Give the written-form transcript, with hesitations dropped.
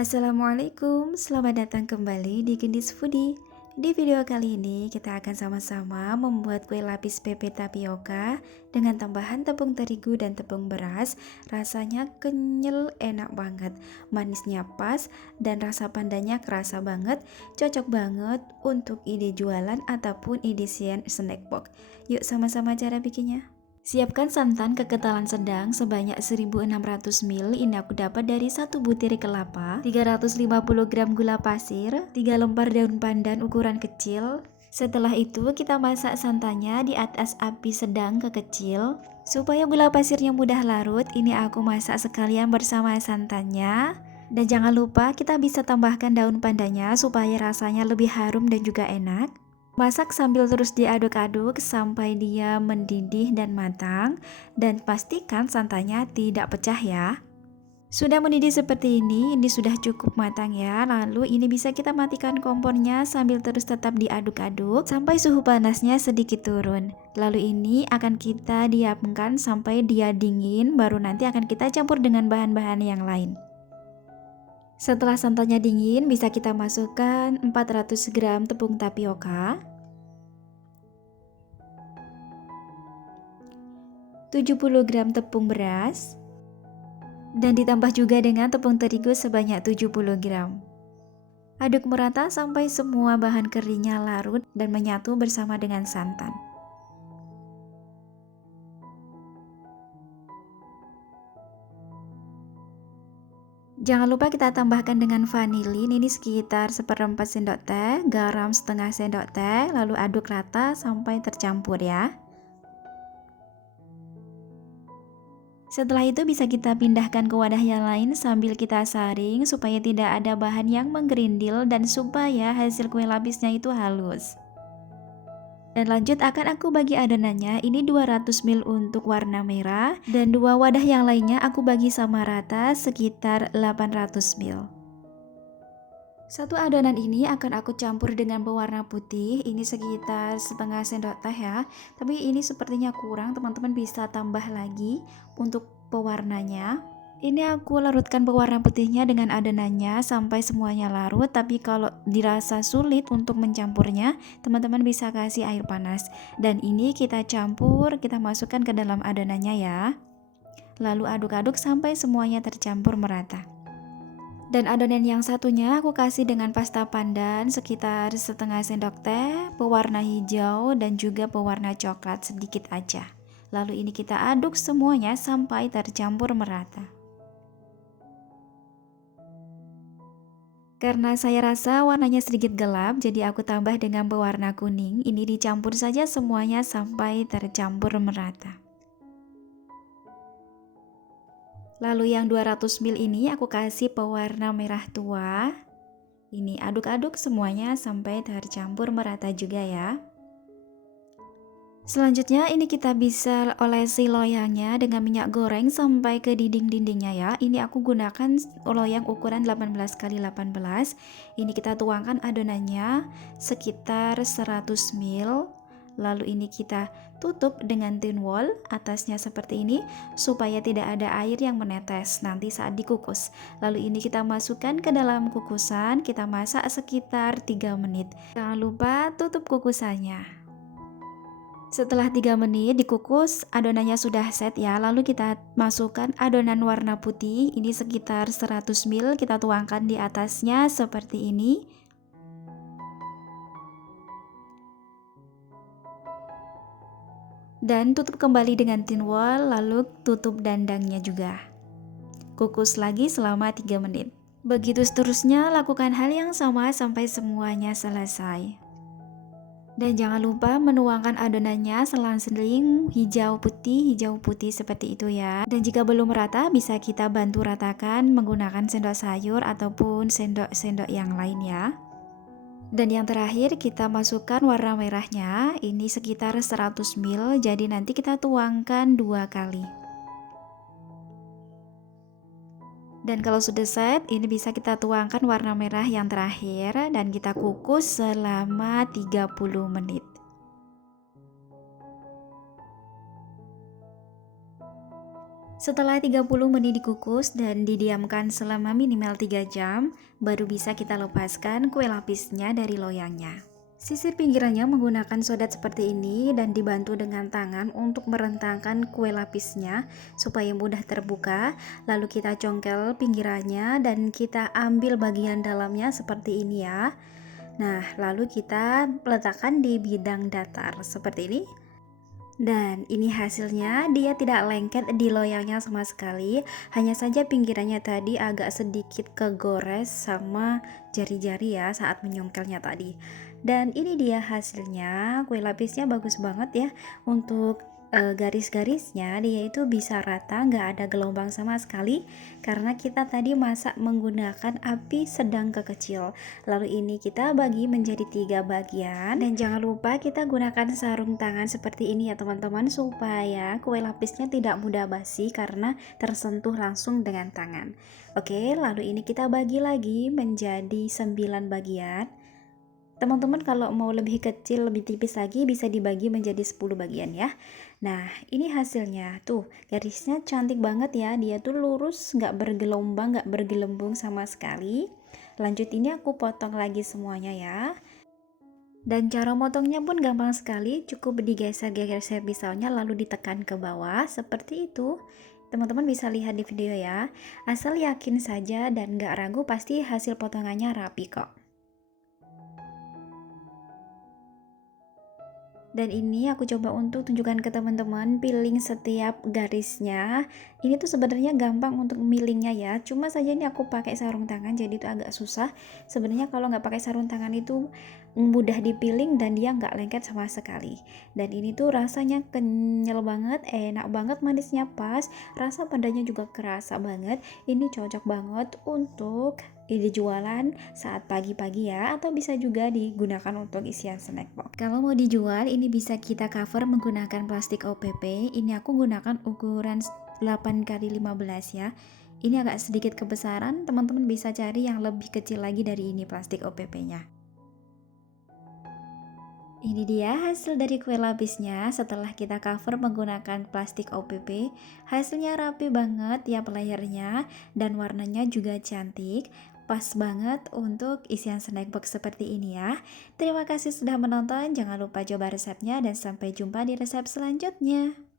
Assalamualaikum, selamat datang kembali di Gendis Foodie. Di video kali ini kita akan sama-sama membuat kue lapis pepe tapioka dengan tambahan tepung terigu dan tepung beras. Rasanya kenyal, enak banget, manisnya pas, dan rasa pandannya kerasa banget. Cocok banget untuk ide jualan ataupun ide snack box. Yuk sama-sama cara bikinnya. Siapkan santan kekentalan sedang sebanyak 1600 ml. Ini aku dapat dari 1 butir kelapa, 350 gram gula pasir, 3 lembar daun pandan ukuran kecil. Setelah itu kita masak santannya di atas api sedang ke kecil. Supaya gula pasirnya mudah larut, ini aku masak sekalian bersama santannya. Dan jangan lupa kita bisa tambahkan daun pandannya supaya rasanya lebih harum dan juga enak. Masak sambil terus diaduk-aduk sampai dia mendidih dan matang, dan pastikan santannya tidak pecah ya. Sudah mendidih seperti ini sudah cukup matang ya. Lalu ini bisa kita matikan kompornya sambil terus tetap diaduk-aduk sampai suhu panasnya sedikit turun. Lalu ini akan kita diamkan sampai dia dingin, baru nanti akan kita campur dengan bahan-bahan yang lain. Setelah santannya dingin, bisa kita masukkan 400 gram tepung tapioka, 70 gram tepung beras, dan ditambah juga dengan tepung terigu sebanyak 70 gram. Aduk merata sampai semua bahan keringnya larut dan menyatu bersama dengan santan. Jangan lupa kita tambahkan dengan vanilin, ini sekitar 1/4 sendok teh, garam setengah sendok teh, lalu aduk rata sampai tercampur ya. Setelah itu bisa kita pindahkan ke wadah yang lain sambil kita saring supaya tidak ada bahan yang menggerindil dan supaya hasil kue lapisnya itu halus. Dan lanjut akan aku bagi adonannya, ini 200 ml untuk warna merah dan dua wadah yang lainnya aku bagi sama rata sekitar 800 ml. Satu adonan ini akan aku campur dengan pewarna putih, ini sekitar setengah sendok teh ya. Tapi ini sepertinya kurang, teman-teman bisa tambah lagi untuk pewarnanya. Ini aku larutkan pewarna putihnya dengan adonannya sampai semuanya larut. Tapi kalau dirasa sulit untuk mencampurnya, teman-teman bisa kasih air panas. Dan ini kita campur, kita masukkan ke dalam adonannya ya. Lalu aduk-aduk sampai semuanya tercampur merata. Dan adonan yang satunya aku kasih dengan pasta pandan sekitar setengah sendok teh, pewarna hijau dan juga pewarna coklat sedikit aja. Lalu ini kita aduk semuanya sampai tercampur merata. Karena saya rasa warnanya sedikit gelap, jadi aku tambah dengan pewarna kuning. Ini dicampur saja semuanya sampai tercampur merata. Lalu yang 200 ml ini aku kasih pewarna merah tua. Ini aduk-aduk semuanya sampai tercampur merata juga ya. Selanjutnya ini kita bisa olesi loyangnya dengan minyak goreng sampai ke dinding-dindingnya ya. Ini aku gunakan loyang ukuran 18 x 18. Ini kita tuangkan adonannya sekitar 100 ml. Lalu ini kita tutup dengan tin wall atasnya seperti ini supaya tidak ada air yang menetes nanti saat dikukus. Lalu ini kita masukkan ke dalam kukusan, kita masak sekitar 3 menit. Jangan lupa tutup kukusannya. Setelah 3 menit dikukus, adonannya sudah set ya. Lalu kita masukkan adonan warna putih, ini sekitar 100 ml, kita tuangkan di atasnya seperti ini. Dan tutup kembali dengan tin wall, lalu tutup dandangnya juga. Kukus lagi selama 3 menit. Begitu seterusnya, lakukan hal yang sama sampai semuanya selesai. Dan jangan lupa menuangkan adonannya selang-seling hijau putih seperti itu ya. Dan jika belum merata, bisa kita bantu ratakan menggunakan sendok sayur ataupun sendok-sendok yang lain ya. Dan yang terakhir kita masukkan warna merahnya, ini sekitar 100 ml, jadi nanti kita tuangkan 2 kali. Dan kalau sudah set, ini bisa kita tuangkan warna merah yang terakhir dan kita kukus selama 30 menit. Setelah 30 menit dikukus dan didiamkan selama minimal 3 jam, baru bisa kita lepaskan kue lapisnya dari loyangnya. Sisir pinggirannya menggunakan sodat seperti ini dan dibantu dengan tangan untuk merentangkan kue lapisnya supaya mudah terbuka. Lalu kita congkel pinggirannya dan kita ambil bagian dalamnya seperti ini ya. Nah, lalu kita letakkan di bidang datar seperti ini. Dan ini hasilnya, dia tidak lengket di loyangnya sama sekali, hanya saja pinggirannya tadi agak sedikit kegores sama jari-jari ya saat menyongkelnya tadi. Dan ini dia hasilnya, kue lapisnya bagus banget ya. Untuk garis-garisnya dia itu bisa rata, nggak ada gelombang sama sekali karena kita tadi masak menggunakan api sedang ke kecil. Lalu ini kita bagi menjadi 3 bagian, dan jangan lupa kita gunakan sarung tangan seperti ini ya teman-teman, supaya kue lapisnya tidak mudah basi karena tersentuh langsung dengan tangan. Oke, lalu ini kita bagi lagi menjadi 9 bagian. Teman-teman kalau mau lebih kecil, lebih tipis lagi bisa dibagi menjadi 10 bagian ya. Nah, ini hasilnya. Tuh, garisnya cantik banget ya. Dia tuh lurus, nggak bergelombang, nggak bergelembung sama sekali. Lanjut ini aku potong lagi semuanya ya. Dan cara motongnya pun gampang sekali, cukup digeser-geser pisaunya lalu ditekan ke bawah seperti itu. Teman-teman bisa lihat di video ya. Asal yakin saja dan nggak ragu, pasti hasil potongannya rapi kok. Dan ini aku coba untuk tunjukkan ke teman-teman peeling setiap garisnya. Ini tuh sebenarnya gampang untuk milingnya ya, cuma saja ini aku pakai sarung tangan jadi itu agak susah. Sebenarnya kalau nggak pakai sarung tangan itu mudah dipiling dan dia nggak lengket sama sekali. Dan ini tuh rasanya kenyal banget, enak banget, manisnya pas, rasa padanya juga kerasa banget. Ini cocok banget untuk ide jualan saat pagi-pagi ya, atau bisa juga digunakan untuk isian snack box. Kalau mau dijual ini bisa kita cover menggunakan plastik OPP. Ini aku gunakan ukuran 8x15 ya. Ini agak sedikit kebesaran, teman-teman bisa cari yang lebih kecil lagi dari ini plastik OPP-nya. Ini dia hasil dari kue lapisnya setelah kita cover menggunakan plastik OPP. Hasilnya rapi banget ya layarnya, dan warnanya juga cantik. Pas banget untuk isian snack box seperti ini ya. Terima kasih sudah menonton, jangan lupa coba resepnya dan sampai jumpa di resep selanjutnya.